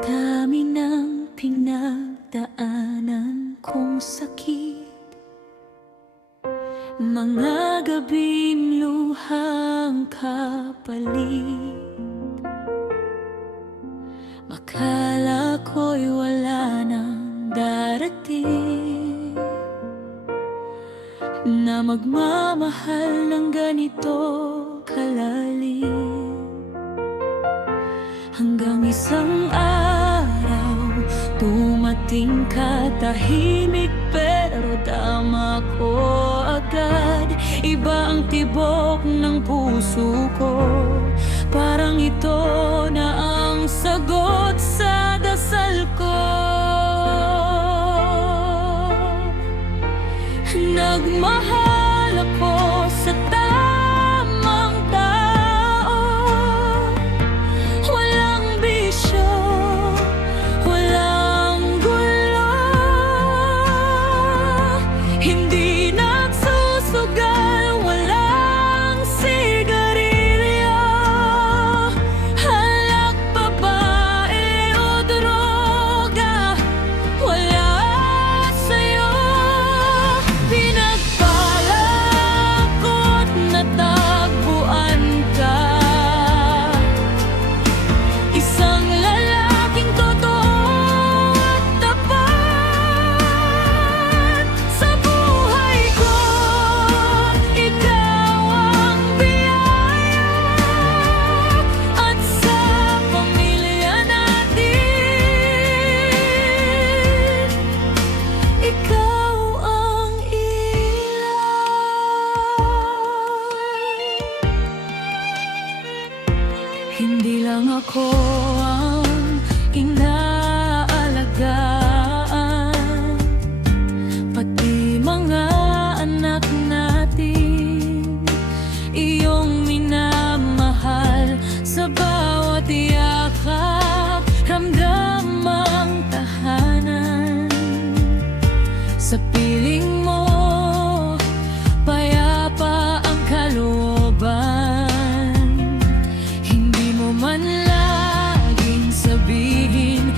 Dami ng pinagdaanan kong sakit, mga gabing luhang kapalit. Akala ko'y wala nang darating na magmamahal ng ganito kalalim. Hanggang isang araw, dumating ka tahimik pero tama ko agad. Iba ang tibok ng puso ko, parang ito na ang sagot sa dasal ko. Nagmahal ako sa tamang tao, walang bisyo, walang gulo, hindi nagsusugal, walang sigarilyo, alak, babae o droga, wala sa'yo. Pinagpala ko't natagpuan ka, isang lalaking totoo at tapat sa buhay ko. Ikaw ang biyaya at sa pamilya natin, ikaw ang ilaw. Hindi lang ako ang inaalagaan, pati mga anak natin, iyong minamahal. Sa bawat yakap, ramdam ang tahanan. Sa piling mo, payapa ang kalooban. Hindi mo man laging sabihin,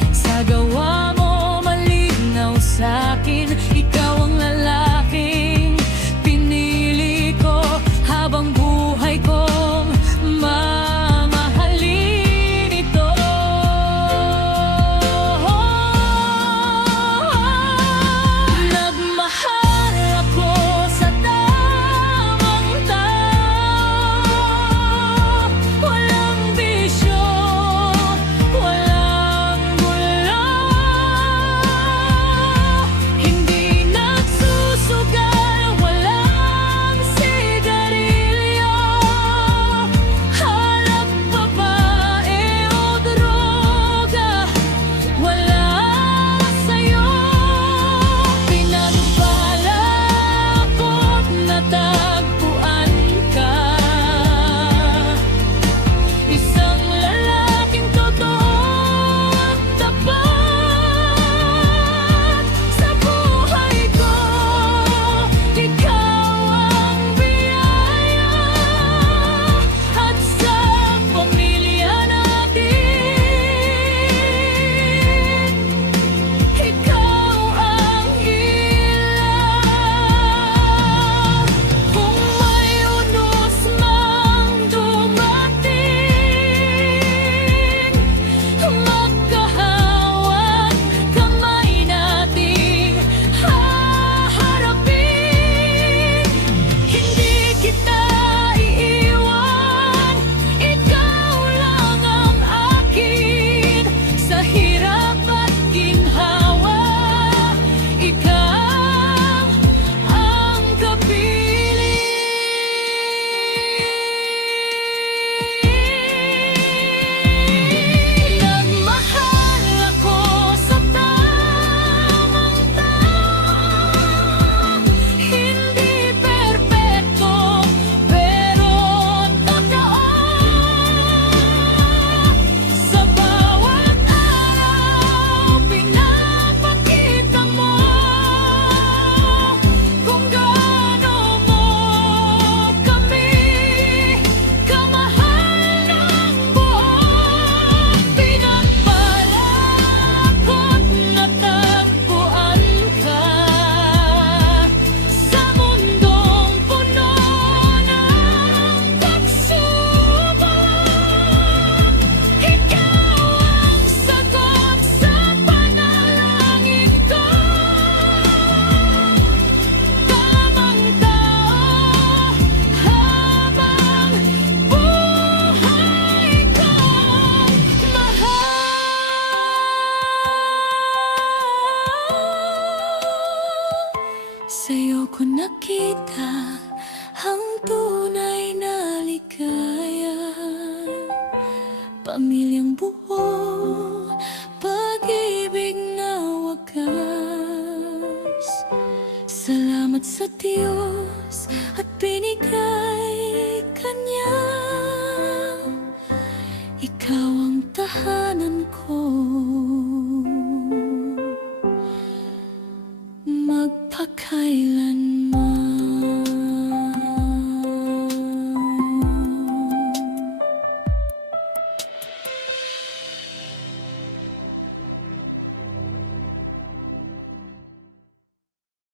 sa Diyos.